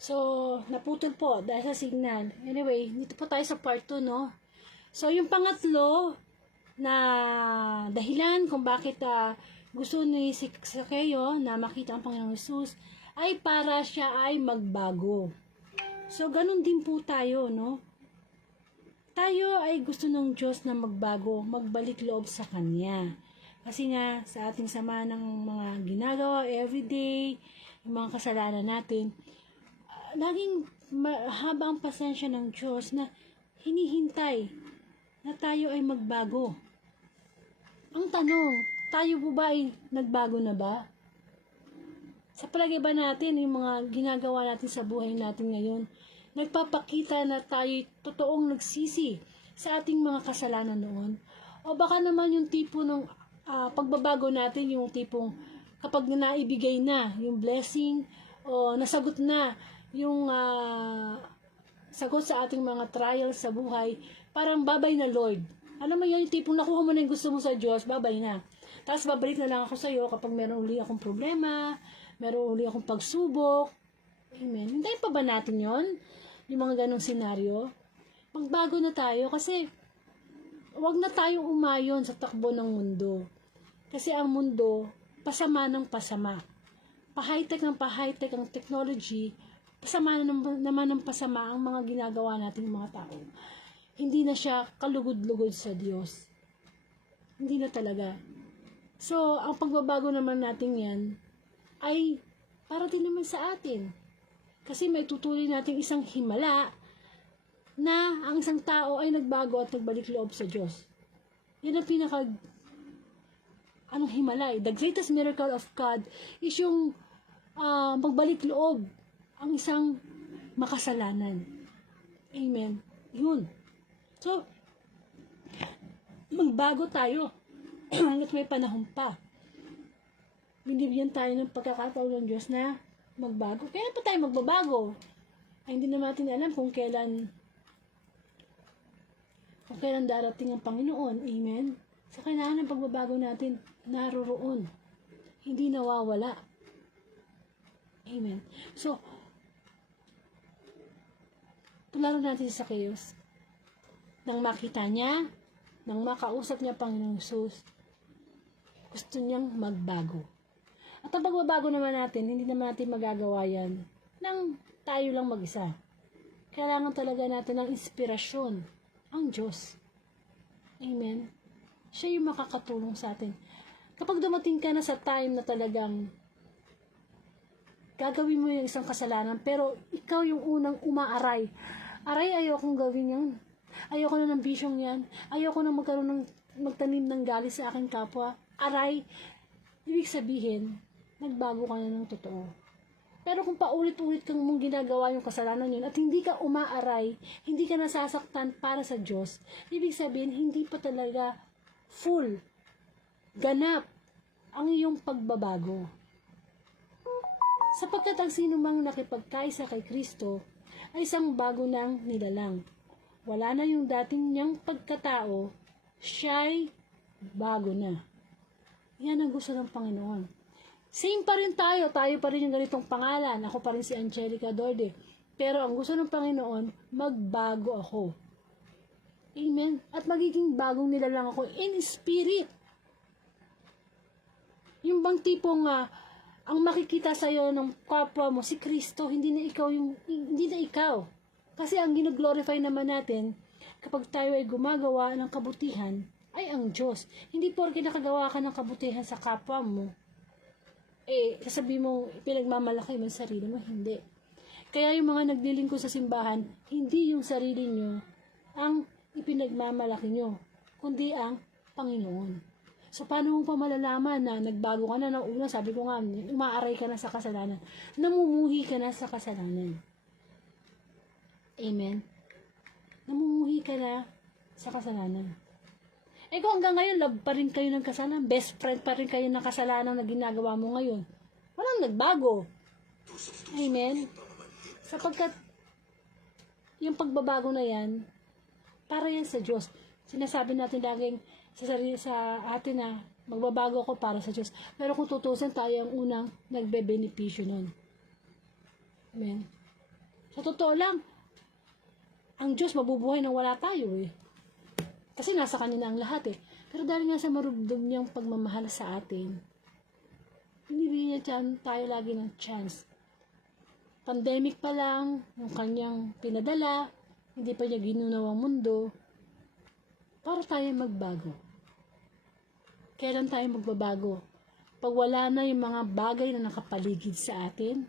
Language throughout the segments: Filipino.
So, naputol po dahil sa signal. Anyway, dito po tayo sa part 2, no? So, yung pangatlo na dahilan kung bakit gusto ni Zacchaeus na makita ang Panginoong Jesus ay para siya ay magbago. So, ganun din po tayo, no? Tayo ay gusto ng Diyos na magbago, magbalik loob sa Kanya. Kasi nga, sa ating sama ng mga ginagawa everyday, yung mga kasalanan natin, laging mahaba ang pasensya ng Diyos na hinihintay na tayo ay magbago. Ang tanong, tayo po ba ay nagbago na ba? Sa palagay ba natin, yung mga ginagawa natin sa buhay natin ngayon, nagpapakita na tayo totoong nagsisi sa ating mga kasalanan noon? O baka naman yung tipo ng pagbabago natin, yung tipong kapag naibigay na yung blessing o nasagot na yung sagot sa ating mga trials sa buhay, parang babay na Lord. Alam mo yan, yung tipong nakuha mo na yung gusto mo sa Diyos, babay na. Tapos babalik na lang ako sa iyo kapag meron uli akong problema, meron uli akong pagsubok. Amen. Hintayin pa ba natin yon? Yung mga ganong senaryo? Magbago na tayo kasi wag na tayong umayon sa takbo ng mundo. Kasi ang mundo, pasama ng pasama. Pa-high-tech ng pa-high-tech ang technology, pasama naman ng pasama ang mga ginagawa nating mga tao. Hindi na siya kalugod-lugod sa Diyos. Hindi na talaga. So, ang pagbabago naman natin yan ay para din naman sa atin. Kasi may tutuloy natin isang himala na ang isang tao ay nagbago at nagbalik loob sa Diyos. Yan ang anong himala eh. The greatest miracle of God is yung magbalik loob ang isang makasalanan. Amen. Yun. So, magbago tayo hanggat may panahon pa. Binibigyan tayo ng pagkakataon ng Diyos na magbago. Kaya pa tayo magbabago? Ay, hindi naman natin alam kung kailan darating ang Panginoon. Amen. Sa kailangan ng pagbabago natin, naroroon. Hindi nawawala. Amen. So, tulad natin sa Zacchaeus. Nang makita niya, nang makausap niya Panginoong Jesus, gusto niyang magbago. At ang pagbabago naman natin, hindi naman natin magagawa yan nang tayo lang mag-isa. Kailangan talaga natin ng inspirasyon, ang Diyos. Amen. Siya yung makakatulong sa atin. Kapag dumating ka na sa time na talagang gagawin mo yung isang kasalanan, pero ikaw yung unang umaaray. Aray, ayokong gawin yan. Ayoko na ng bisyong yan. Ayoko na magtanim ng galit sa aking kapwa. Aray, ibig sabihin, nagbago ka na ng totoo. Pero kung paulit-ulit kang mong ginagawa yung kasalanan yun at hindi ka umaaray, hindi ka nasasaktan para sa Diyos, ibig sabihin, hindi pa talaga full, ganap ang iyong pagbabago. Sapagkat ang sinumang nakipagkaisa kay Kristo ay isang bago ng nilalang. Wala na yung dating niyang pagkatao, siya'y bago na. Yan ang gusto ng Panginoon. Same pa rin tayo pa rin yung ganitong pangalan. Ako pa rin si Angelica Dorde. Pero ang gusto ng Panginoon, magbago ako. Amen? At magiging bagong nilalang ako in spirit. Yung bang tipong ang makikita sa'yo ng kapwa mo, si Kristo, hindi na ikaw. Kasi ang gino-glorify naman natin, kapag tayo ay gumagawa ng kabutihan, ay ang Diyos. Hindi porke nakagawa ka ng kabutihan sa kapwa mo, sasabihin mo, pinagmamalaki mo sa sarili mo, hindi. Kaya yung mga naglilingkod sa simbahan, hindi yung sarili nyo ang ipinagmamalaki nyo, kundi ang Panginoon. So, paano mo pa malalaman na nagbago ka na ng una? Sabi ko nga, umaaray ka na sa kasalanan. Namumuhi ka na sa kasalanan. Amen? Namumuhi ka na sa kasalanan. Kung hanggang ngayon, love pa rin kayo ng kasalanan, best friend pa rin kayo ng kasalanan na ginagawa mo ngayon, walang nagbago. Amen? Sapagkat, yung pagbabago na yan, para yan sa Diyos. Sinasabi natin laging sa atin na magbabago ako para sa Diyos. Pero kung tutusin, tayo ang unang nagbe-benepisyo nun. Amen? Sa totoo lang, ang Diyos mabubuhay nang wala tayo eh. Kasi nasa Kanya na ang lahat eh. Pero dahil nga sa marubdob niyang pagmamahal sa atin, binibigyan niya tayo lagi ng chance. Pandemic pa lang, yung Kanyang pinadala, hindi pa niya ginunaw ang mundo, para tayo magbago. Kailan tayo magbabago? Pag wala na yung mga bagay na nakapaligid sa atin,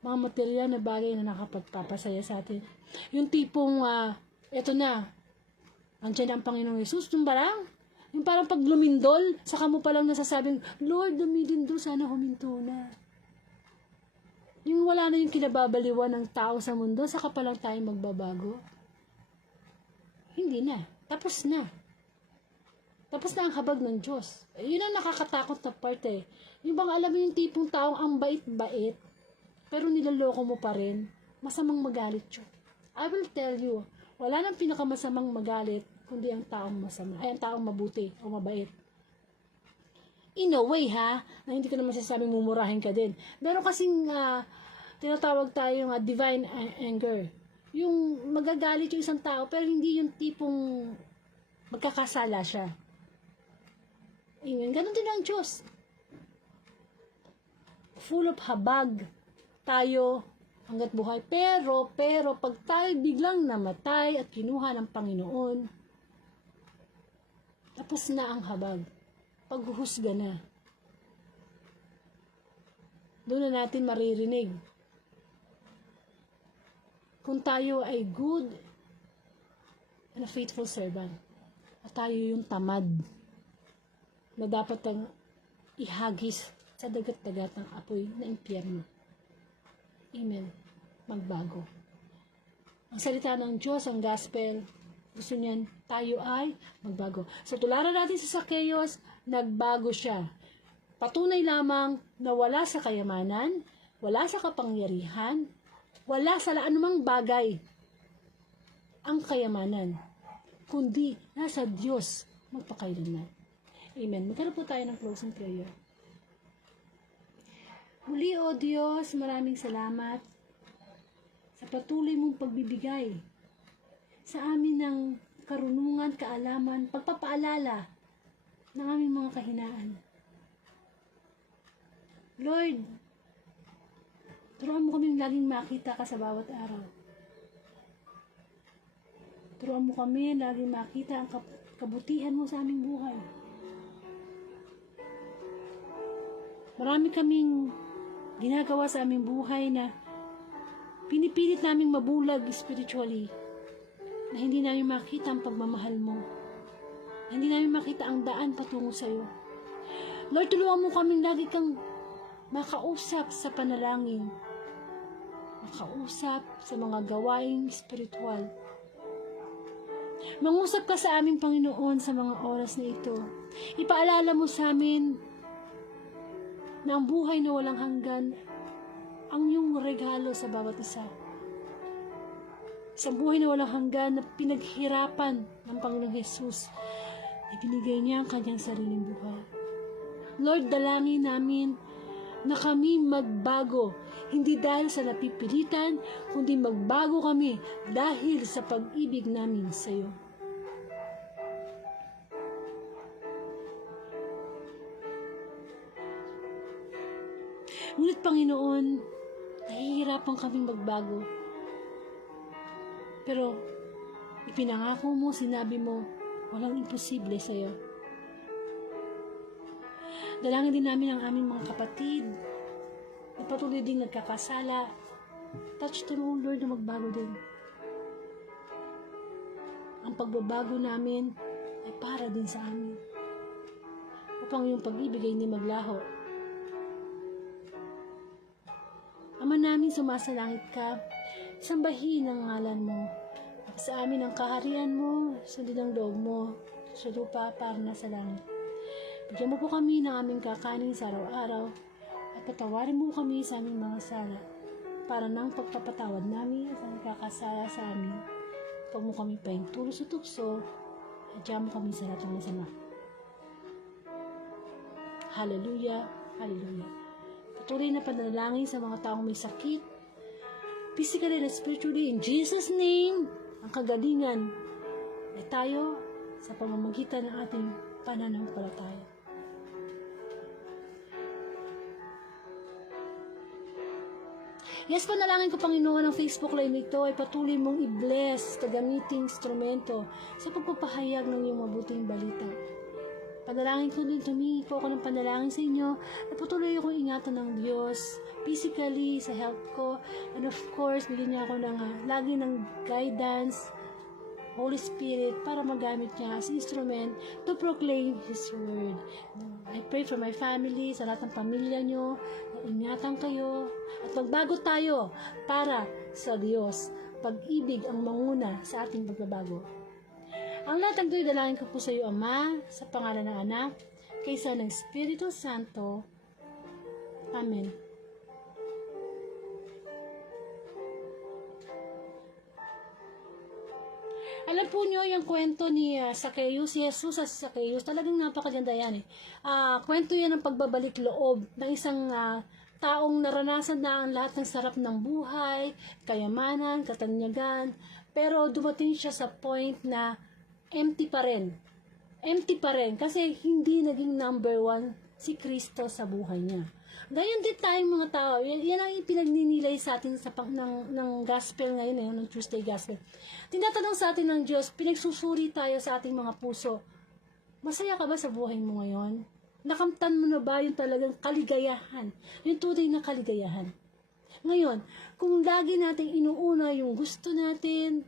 mga material na bagay na nakapagpapasaya sa atin. Yung tipong, eto na, andyan ang Panginoong Yesus, yung parang pag lumindol, saka mo palang nasasabing, Lord, lumilindol, sana huminto na. Yung wala na yung kinababaliwan ng tao sa mundo, saka palang tayo magbabago. Hindi na. Tapos na. Tapos na ang habag ng Diyos. Yun ang nakakatakot na part eh. Yung bang alam mo yung tipong taong ang bait-bait, pero nilaloko mo pa rin, masamang magalit yun. I will tell you, wala nang pinakamasamang magalit, kundi ang taong masama, ay ang taong mabuti o mabait. In a way ha, na hindi ko naman sasabing mumurahin ka din. Meron kasing tinatawag tayong divine anger. Yung magagalit yung isang tao, pero hindi yung tipong magkakasala siya. Amen. Ganon din ang Diyos. Full of habag tayo hanggat buhay. Pero, pag tayo biglang namatay at kinuha ng Panginoon, tapos na ang habag. Paghuhusga na. Doon na natin maririnig. Kung tayo ay good and a faithful servant, at tayo yung tamad na dapat ang ihagis sa dagat-dagat ng apoy na impyerno. Amen. Magbago. Ang salita ng Diyos, ang gospel, gusto niyan, tayo ay magbago. So, tularan natin sa Zacchaeus, nagbago siya. Patunay lamang na wala sa kayamanan, wala sa kapangyarihan, wala sa anumang bagay ang kayamanan, kundi nasa Diyos magpakailanman. Amen. Magkaroon po tayo ng closing prayer. Muli, O Diyos, maraming salamat sa patuloy mong pagbibigay sa amin ng karunungan, kaalaman, pagpapaalala ng aming mga kahinaan. Lord, turuan mo kaming laging makita ka sa bawat araw. Turuan mo kami laging makita ang kabutihan mo sa aming buhay. Marami kaming ginagawa sa aming buhay na pinipilit naming mabulag spiritually, na hindi namin makita ang pagmamahal mo, na hindi namin makita ang daan patungo sa iyo. Lord, tulungan mo kaming lagi kang makausap sa panalangin, makausap sa mga gawaing spiritual. Mangusap ka sa aming Panginoon sa mga oras na ito. Ipaalala mo sa amin na ang buhay na walang hanggan ang iyong regalo sa bawat isa. Isang buhay na walang hanggan na pinaghirapan ng Panginoong Jesus. Ibinigay niya ang kanyang sariling buhay. Lord, dalangin namin na kami magbago, hindi dahil sa napipilitan, kundi magbago kami dahil sa pag-ibig namin sa iyo. Ngunit Panginoon, nahihirapan kaming magbago. Pero, ipinangako mo, sinabi mo, walang imposible sa iyo. Dalangin din namin ang aming mga kapatid na patuloy din nagkakasala. Touch them, O Lord, na magbago din. Ang pagbabago namin ay para din sa amin, upang yung pag-ibig ay hindi maglaho. Ama namin, sumasalangit ka, sambahin ang ngalan mo. Sa amin ang kaharian mo, sundin ang loob mo, sa lupa para na sa langit. Bigyan mo po kami ng aming kakanin sa araw-araw, at patawarin mo kami sa aming mga sala, para ng pagpapatawad namin at ang kakasala sa amin. Huwag mo kami pahintulo sa tukso, at diyan mo kami sa lahat ng masama. Hallelujah, hallelujah. Patuloy na panalangin sa mga taong may sakit, physically and spiritually, in Jesus' name, ang kagalingan ay tayo sa pamamagitan ng ating pananampalataya. Yes, panalangin ko, Panginoon, ang Facebook Live nito ay patuloy mong i-bless sa gamiting instrumento sa pagpapahayag ng iyong mabuting balita. Panalangin ko din, tumingi po ako ng panalangin sa inyo at patuloy akong ingatan ng Diyos physically, sa health ko, and of course, bigyan niya ako ng lagi ng guidance, Holy Spirit, para magamit niya as instrument to proclaim His Word. I pray for my family, sa lahat ng pamilya niyo, ingatan kayo, at magbago tayo para sa Diyos. Pag-ibig ang manguna sa ating pagbabago. Ang lahat ng ito'y dalangin ko po sa iyo, Ama, sa pangalan ng Anak, kaysa ng Espiritu Santo. Amen. Alam po nyo yung kwento ni Zacchaeus, si Jesus sa Zacchaeus, talagang napakaganda yan eh. Kwento yan ng pagbabalik loob ng isang taong naranasan na ang lahat ng sarap ng buhay, kayamanan, katanyagan, pero dumating siya sa point na empty pa rin. Empty pa rin kasi hindi naging number one si Kristo sa buhay niya. Gayon din tayong mga tao. Yan ang ipinagninilay sa atin ng gospel ngayon, ng Tuesday Gospel. Tinatanong sa atin ng Diyos, pinagsusuri tayo sa ating mga puso. Masaya ka ba sa buhay mo ngayon? Nakamtan mo na ba yung talagang kaligayahan? Yung tunay na kaligayahan? Ngayon, kung lagi natin inuuna yung gusto natin,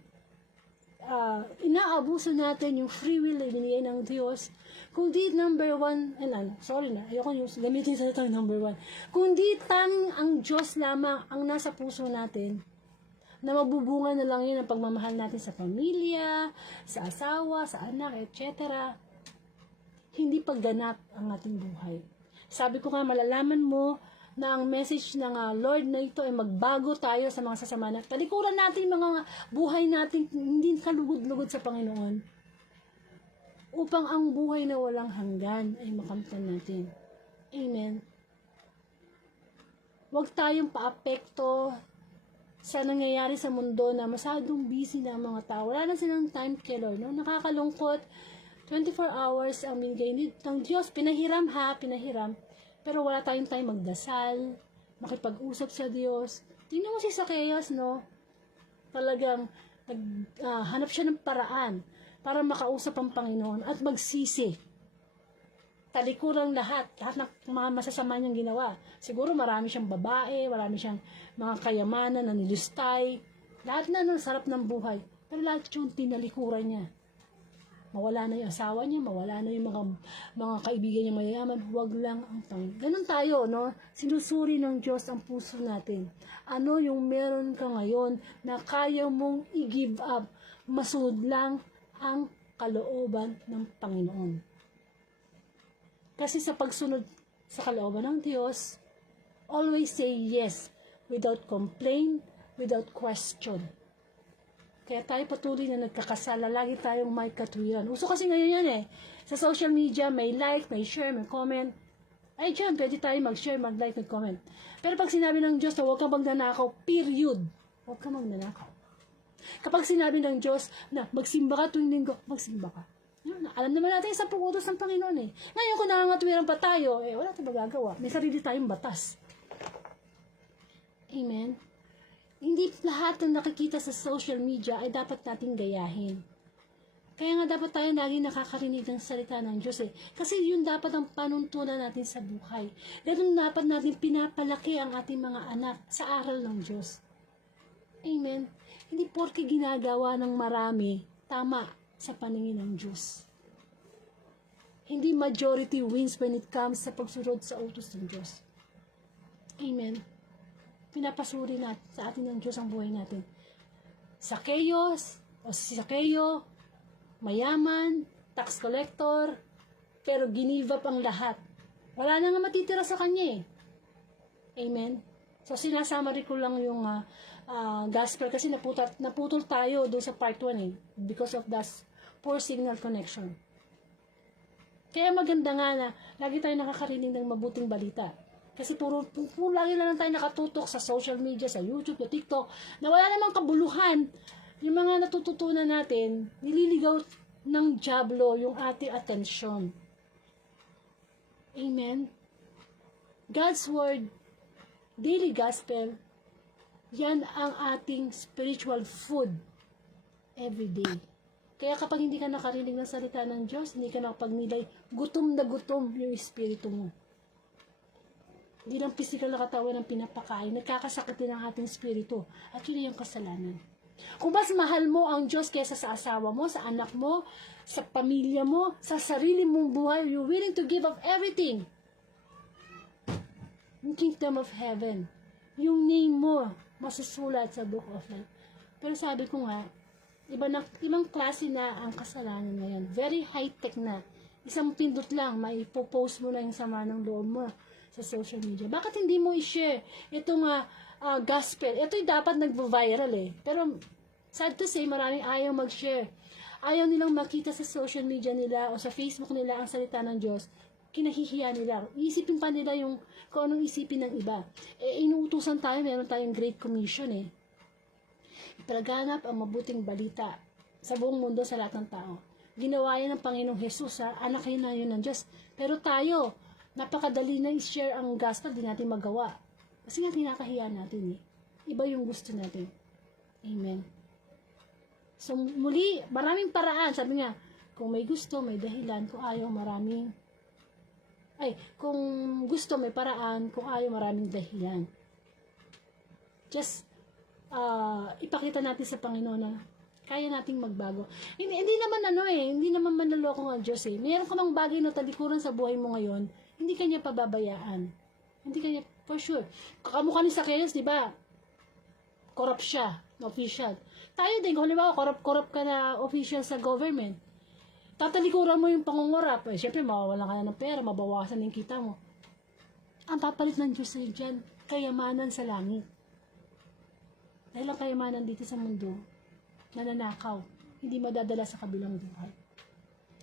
inaabuso natin yung free will na ibinigay ng Diyos, kung di number one, ayoko yung gamitin sa itong number one, kung di tanging ang Diyos lamang ang nasa puso natin, na mabubunga na lang yun ang pagmamahal natin sa pamilya, sa asawa, sa anak, etc., hindi pagganap ang ating buhay. Sabi ko nga, malalaman mo na ang message ng Lord na ito ay magbago tayo sa mga sasama na talikuran natin mga buhay natin hindi kalugod-lugod sa Panginoon upang ang buhay na walang hanggan ay makamtan natin. Amen. Huwag tayong paapekto sa nangyayari sa mundo na masyadong busy na ang mga tao. Wala na silang time killer, no? Nakakalungkot. 24 hours ang binigay ng Diyos. Pinahiram. Pero wala tayong time magdasal, makipag-usap sa Diyos. Tingnan mo si Zacchaeus, no? Talagang hanap siya ng paraan para makausap ang Panginoon at magsisi. Talikuran lahat ng mga masasama niyang ginawa. Siguro marami siyang babae, marami siyang mga kayamanan na nilistay. Lahat na ng sarap ng buhay. Pero lahat yung tinalikuran niya. Mawala na yung asawa niya, mawala na yung mga kaibigan niya mayayaman, huwag lang ang Panginoon. Ganun tayo, no? Sinusuri ng Diyos ang puso natin. Ano yung meron ka ngayon na kaya mong i-give up? Masunod lang ang kalooban ng Panginoon. Kasi sa pagsunod sa kalooban ng Diyos, always say yes, without complaint, without question. Kaya tayo patuloy na nagkakasala, lagi tayong may katwiran. Uso kasi ngayon yan eh. Sa social media, may like, may share, may comment. Ay dyan, pwede tayo mag-share, mag-like, mag-comment. Pero pag sinabi ng Diyos na huwag kang magnanakaw, period. Huwag kang magnanakaw. Kapag sinabi ng Diyos na magsimba ka tuwing linggo, magsimba ka. Alam naman natin sa utos ng Panginoon eh. Ngayon kung nangangatwiran pa tayo, wala tayong magagawa. May sarili tayong batas. Amen. Hindi lahat ng nakikita sa social media ay dapat nating gayahin. Kaya nga dapat tayo lagi nakakarinig ng salita ng Diyos eh. Kasi yun dapat ang panuntunan natin sa buhay. Ganun dapat natin pinapalaki ang ating mga anak sa aral ng Diyos. Amen. Hindi porke ginagawa ng marami, tama sa paningin ng Diyos. Hindi majority wins when it comes sa pagsunod sa utos ng Diyos. Amen. Pinapasuri natin sa atin ng Diyos ang buhay natin. Zacchaeus, o si Zacchaeus, mayaman, tax collector, pero ginive up ang lahat. Wala na nga matitira sa kanya eh. Amen? So sinasummary ko lang yung gospel kasi naputol tayo doon sa part 1 eh, because of that poor signal connection. Kaya maganda nga na lagi tayo nakakarinig ng mabuting balita. Kasi puro lagi na lang tayo nakatutok sa social media, sa YouTube, sa TikTok, na wala namang kabuluhan. Yung mga natututunan natin, nililigaw ng diablo yung ating atensyon. Amen? God's Word, daily gospel, yan ang ating spiritual food every day. Kaya kapag hindi ka nakarinig ng salita ng Diyos, hindi ka nakapagnilay, gutom na gutom yung espiritu mo. Hindi lang physical na katawan ang pinapakain, nagkakasakit din ang ating espiritu. At yun yung kasalanan. Kung mas mahal mo ang Diyos kaysa sa asawa mo, sa anak mo, sa pamilya mo, sa sarili mong buhay, you're willing to give up everything. Yung kingdom of heaven, yung name mo, masusulat sa book of life. Pero sabi ko nga, ibang klase na ang kasalanan ngayon. Very high-tech na. Isang pindot lang, maipopost mo na yung sama ng loob mo sa social media. Bakit hindi mo i-share itong gospel? Ito'y dapat nagvo-viral eh. Pero sad to say, maraming ayaw mag-share. Ayaw nilang makita sa social media nila o sa Facebook nila ang salita ng Diyos. Kinahihiya nila. Iisipin pa nila yung kung anong isipin ng iba. Inuutusan tayo, meron tayong Great Commission eh. Ipalaganap ang mabuting balita sa buong mundo sa lahat ng tao. Ginawa yan ng Panginoong Jesus, anak na yun ng Diyos. Pero tayo, napakadali na i-share ang gospel, di natin magawa. Kasi nga tinakahiya natin eh. Iba yung gusto natin. Amen. So muli, maraming paraan. Sabi nga, kung may gusto, may dahilan. Kung ayaw, kung gusto, may paraan. Kung ayaw, maraming dahilan. Just ipakita natin sa Panginoon na kaya nating magbago. Hindi naman manloloko ang Diyos eh. Mayroon ka mang bagay na talikuran sa buhay mo ngayon, hindi kanya pababayaan. Hindi kanya, for sure. Kamukha ni Zacchaeus, di ba? Corrupt siya, official. Tayo din, kung halimbawa, corrupt ka na official sa government, tatalikuran mo yung pangungurap. Siyempre, mawawalan ka na ng pera, mabawasan yung kita mo. Ang papalit ng Diyos sa'yo dyan, kayamanan sa langit. Dahil ang kayamanan dito sa mundo, nananakaw, hindi madadala sa kabilang buhay.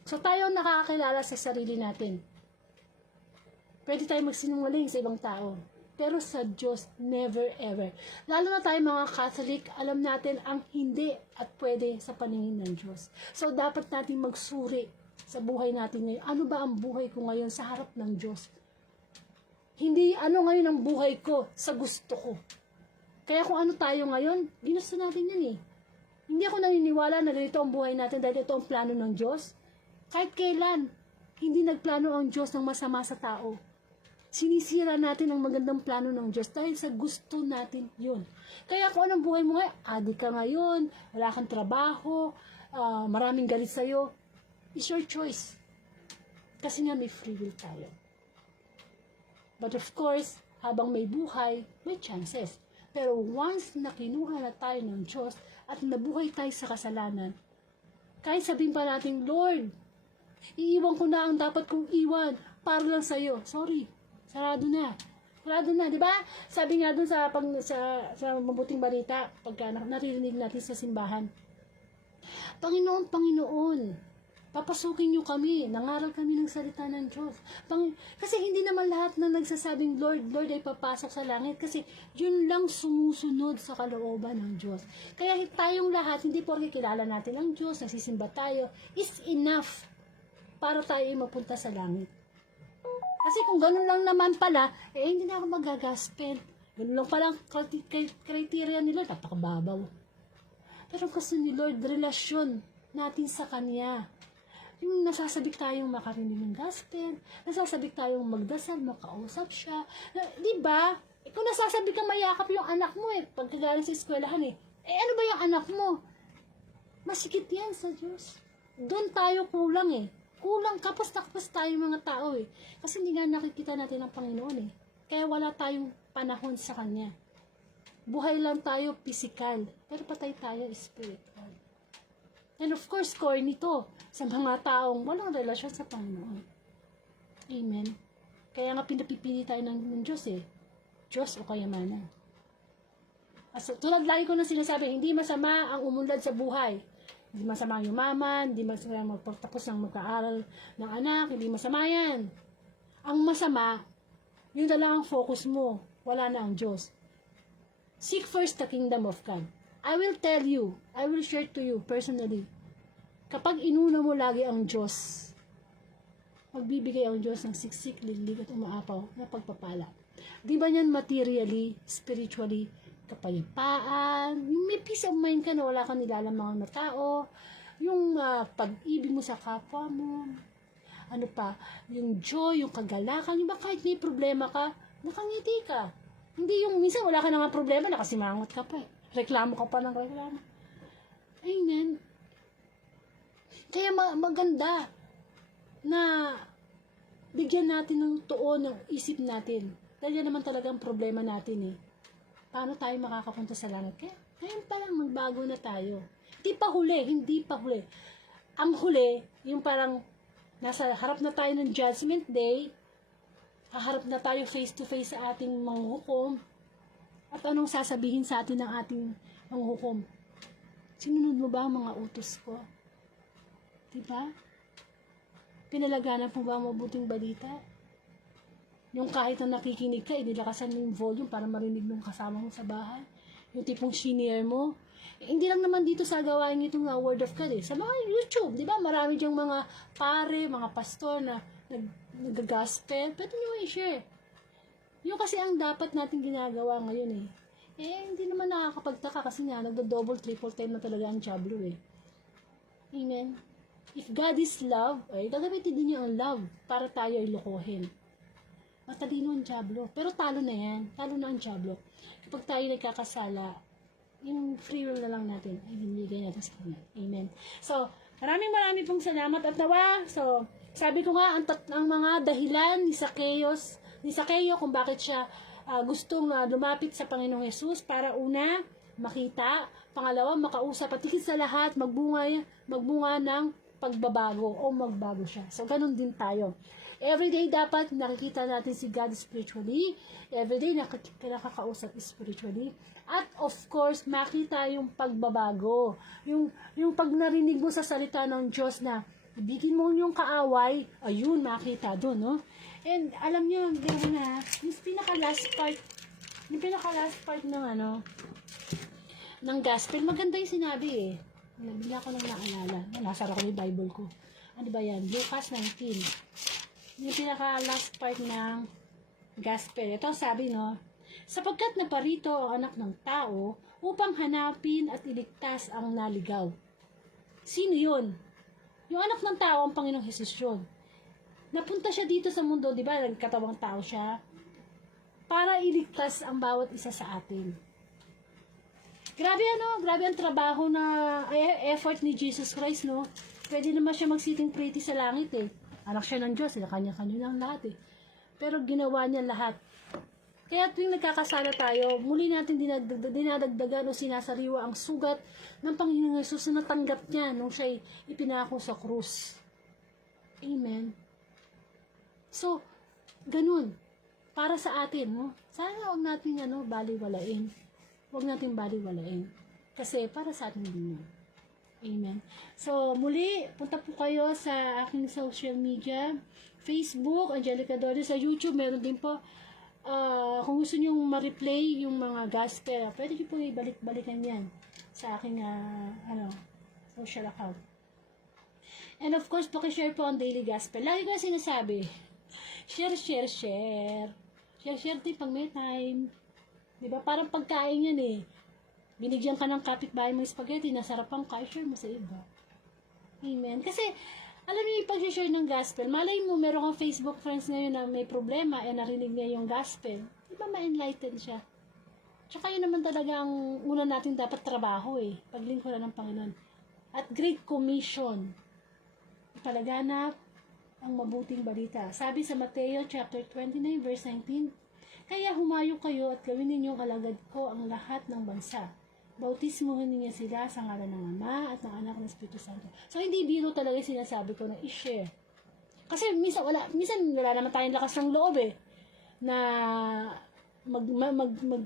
So tayo nakakakilala sa sarili natin. Pwede tayo magsinungaling sa ibang tao. Pero sa Diyos, never ever. Lalo na tayo mga Catholic, alam natin ang hindi at pwede sa paningin ng Diyos. So dapat natin magsuri sa buhay natin ngayon. Ano ba ang buhay ko ngayon sa harap ng Diyos? Hindi ano ngayon ang buhay ko sa gusto ko. Kaya kung ano tayo ngayon, ginusto natin yan eh. Hindi ako naniniwala na ganito ang buhay natin dahil ito ang plano ng Diyos. Kahit kailan, hindi nagplano ang Diyos ng masama sa tao. Sinisira natin ang magandang plano ng Diyos dahil sa gusto natin yun. Kaya kung anong buhay mo ngayon, adik ka ngayon, wala kang trabaho, maraming galit sa'yo, it's your choice. Kasi nga may free will tayo. But of course, habang may buhay, may chances. Pero once na kinuha na tayo ng Diyos at nabuhay tayo sa kasalanan, kahit sabihin pa natin, Lord, iiwan ko na ang dapat kong iwan para lang sa'yo. Sorry, sarado na. Sarado na, di ba? Sabi nga dun sa mabuting balita, pagka naririnig natin sa simbahan, Panginoon, papasukin niyo kami, nangaral kami ng salita ng Diyos. Kasi hindi naman lahat na nagsasabing Lord, Lord ay papasok sa langit kasi yun lang sumusunod sa kalooban ng Diyos. Kaya tayong lahat, hindi porke kilala natin ang Diyos, nagsisimba tayo, is enough para tayo mapunta sa langit. Kasi kung ganun lang naman pala, hindi na ako magagaspel. Ganun lang palang criteria ni Lord, napakababaw. Pero kasi ni Lord, relasyon natin sa Kanya. Yung nasasabik tayong makarinig ng gospel, nasasabik tayong magdasal, makausap siya. Di ba? Kung nasasabik kang mayakap yung anak mo pagkagaling sa eskwelahan ano ba yung anak mo? Masikip yan sa Diyos. Doon tayo kulang Kulang, kapos na kapos tayo mga tao Kasi hindi nga nakikita natin ang Panginoon Kaya wala tayong panahon sa Kanya. Buhay lang tayo physical, pero patay tayo spiritual. And of course, core nito sa mga taong walang relasyon sa Panginoon. Amen. Kaya nga pinapipili tayo ng Diyos Diyos o kayamanan. Tulad lagi ko na sinasabi, hindi masama ang umunlad sa buhay. Hindi masama ang yumaman, hindi masama magpagtapos ng mag-aaral ng anak, hindi masama yan. Ang masama, Yun na lang ang focus mo. Wala na ang Diyos. Seek first the kingdom of God. I will tell you, I will share to you personally, kapag inuna mo lagi ang Diyos, magbibigay ang Diyos ng siksik, lilig at umaapaw na pagpapala. Di ba yan materially, spiritually, kapayapaan, yung may peace of mind ka na wala kang nilalamang na tao, yung pag-ibig mo sa kapwa mo, ano pa, yung joy, yung kagalakan, yung ba kahit may problema ka, nakangiti ka. Hindi yung minsan wala ka na nga problema, nakasimangot ka pa eh. Reklamo ka pa ng reklamo. Amen. Kaya maganda na bigyan natin ng tuon ng isip natin. Dahil yan naman talaga ang problema natin eh. Paano tayo makakapunta sa langit? Kaya ngayon pa lang magbago na tayo. Hindi pa huli. Ang huli, yung parang nasa harap na tayo ng judgment day, haharap na tayo face to face sa ating manghukom, at anong sasabihin sa atin ng ating manghukom? Sinunod mo ba ang mga utos ko? Diba? Pinalaganan po ba ang mabuting balita? Yung kahit na nakikinig ka, inilakasan mo yung volume para marinig mo kasama mo sa bahay. Yung tipong shinare mo. Hindi lang naman dito sa gawain itong Word of God eh. Sa mga YouTube, di ba? Marami diyang mga pare, mga pastor na nag-gospel. Pwede nyo i-share. Yung kasi ang dapat natin ginagawa ngayon eh. Hindi naman nakakapagtaka kasi nga, nagdo-double, triple time na talaga ang Diablo eh. Amen. If God is love, ay gagamitin din niya ang love para tayo ay lokohin. Matalino ang Diablo. Pero talo na yan. Talo na ang Diablo. Kapag tayo nagkakasala, yung free will na lang natin ay binigay natin sa kanya. Amen. So, maraming pong salamat at nawa. So, sabi ko nga, ang mga dahilan ni Zacchaeus kung bakit siya gustong lumapit sa Panginoong Hesus para una, makita, pangalawa, makausap, at higit sa lahat, magbunga ng pagbabago o magbago siya. So, ganun din tayo. Everyday dapat nakikita natin si God spiritually. Everyday nakakausap spiritually. At of course, makita yung pagbabago. Yung pag narinig mo sa salita ng Diyos na ibigin mo yung kaaway, ayun, makita doon, no? And alam niyo, gano'n na, yung pinaka-last part ng gospel, maganda yung sinabi eh. Nabila ko nang naalala. Nasara ko yung Bible ko. Ano ba yan? Lucas 19. Yung pinaka-last part ng gospel. Ito sabi, no? Sapagkat naparito ang anak ng tao upang hanapin at iligtas ang naligaw. Sino yun? Yung anak ng tao, ang Panginoong Hesus yun. Napunta siya dito sa mundo, di ba? Nagkatawang tao siya. Para iligtas ang bawat isa sa atin. Grabe ang trabaho na effort ni Jesus Christ, no? Pwede naman siya mag-sitting pretty sa langit eh. Anak siya ng Diyos, kanya-kanya lang lahat eh. Pero ginawa niya lahat. Kaya tuwing nagkakasala tayo, muli natin dinadagdagan o sinasariwa ang sugat ng Panginoong Hesus na natanggap niya nung siya ipinako sa krus. Amen. So, ganun. Para sa atin, no? Sana huwag natin baliwalain. Huwag natin baliwalain. Kasi para sa atin din yun. Amen. So, muli, punta po kayo sa aking social media. Facebook, Angelica Dori. Sa YouTube, meron din po. Kung gusto nyo ma-replay yung mga gospel, pwede nyo po ibalik-balikan yan sa aking social account. And of course, pakishare po ang daily gospel. Lagi ko sinasabi, share. Share din pag may time. Diba? Parang pagkain yan eh. Binigyan ka ng kapitbahay mong spaghetti, nasarapan ka, share mo sa iba. Amen. Kasi, alam niyo yung pag-share ng gospel, malay mo, meron kang Facebook friends ngayon na may problema, narinig niya yung gospel. Diba ma-enlighten siya? Tsaka yun naman talaga ang una natin dapat trabaho eh. Paglingkuran ng Panginoon. At Great Commission. Palaganap ang mabuting balita. Sabi sa Mateo chapter 29 verse 19, kaya humayo kayo at gawin ninyong alagad ko ang lahat ng bansa. Bautismuhin niya sila sa ngalan ng Ama at ng Anak ng Espiritu Santo. So, hindi biro talaga sinasabi ko na i-share. Kasi minsan wala naman tayong lakas ng loob eh, na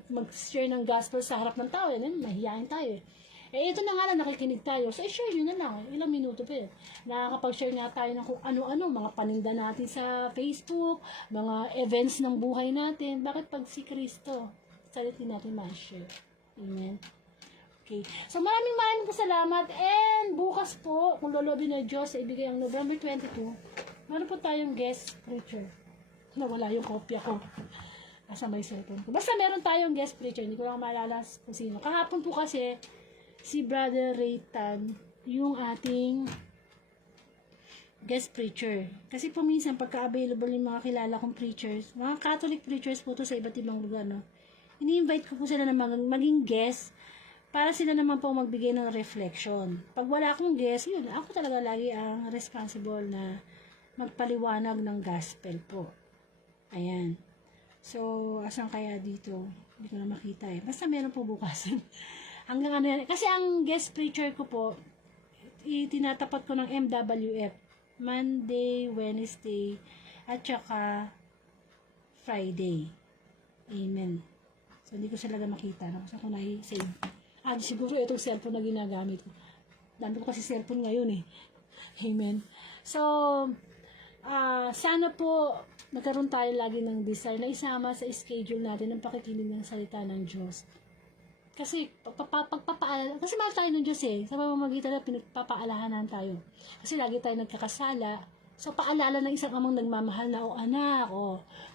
mag-share ng gospel sa harap ng tao. Mahihayin tayo eh. ito na nga lang, nakikinig tayo. So, i-share nyo na lang. Ilang minuto pa yun. Nakakapag-share nga tayo ng kung ano-ano, mga paninda natin sa Facebook, mga events ng buhay natin. Bakit pag si Kristo, salitin natin ma-share. Amen. Okay. So, maraming po salamat. And bukas po, kung lolobin na Diyos, ibigay ang November 22, meron po tayong guest preacher. Nawala yung kopya ko. Nasa may cellphone ko. Basta meron tayong guest preacher. Hindi ko lang maalala kung sino. Kahapon po kasi, si Brother Raytan, yung ating guest preacher. Kasi po minsan, pagka-available yung mga kilala kong preachers, mga Catholic preachers po to sa iba't ibang lugar, no? Ini-invite ko po sila na maging guest para sila naman po magbigay ng reflection. Pag wala akong guest, yun, ako talaga lagi ang responsible na magpaliwanag ng gospel po. Ayan. So, asan kaya dito? Hindi ko na makita eh. Basta meron po bukas. Hanggang ano yan. Kasi ang guest preacher ko po, itinatapat ko ng MWF. Monday, Wednesday, at saka Friday. Amen. So, hindi ko talaga makita. Kasi ko na-save. Siguro itong cellphone na ginagamit ko. Dami ko kasi cellphone ngayon eh. Amen. So, sana po nagkaroon tayo lagi ng desire na isama sa schedule natin ng pakikinig ng salita ng Diyos. Kasi kasi mahal tayo ng Diyos eh. Sa pamamagitan na pinagpapaalahanan tayo. Kasi lagi tayo nagkakasala. So paalala ng isang amang nagmamahal na, anak,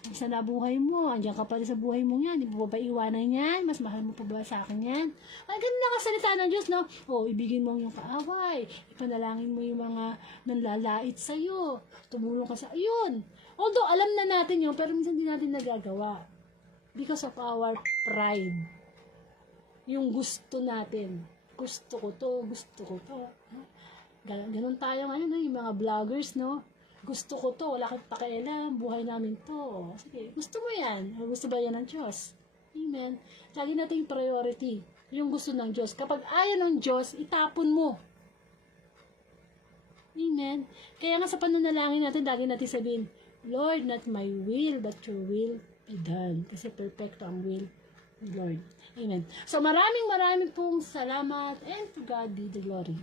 isa na buhay mo, andiyan ka pa rin sa buhay mo yan, di mo ba iwanan yan? Mas mahal mo pa ba sa akin yan? Ay, ganun lang ang salita ng Diyos, no? Ibigin mo yung kaaway, ipanalangin mo yung mga nanlalait sa'yo, tumulong ka sa, ayun. Although, alam na natin yun, pero minsan hindi natin nagagawa. Because of our pride. Yung gusto natin. Gusto ko to. Ganun tayo ngayon, yung mga vloggers, no? Gusto ko to, wala kang pakialam, buhay namin to. Sige, gusto mo yan. Gusto ba yan ng Diyos? Amen. Lagi natin yung priority. Yung gusto ng Diyos. Kapag ayaw ng Diyos, itapon mo. Amen. Kaya nga sa pananalangin natin, lagi natin sabihin, Lord, not my will, but your will be done. Kasi perfecto ang will of Lord. Amen. So maraming pong salamat and to God be the glory.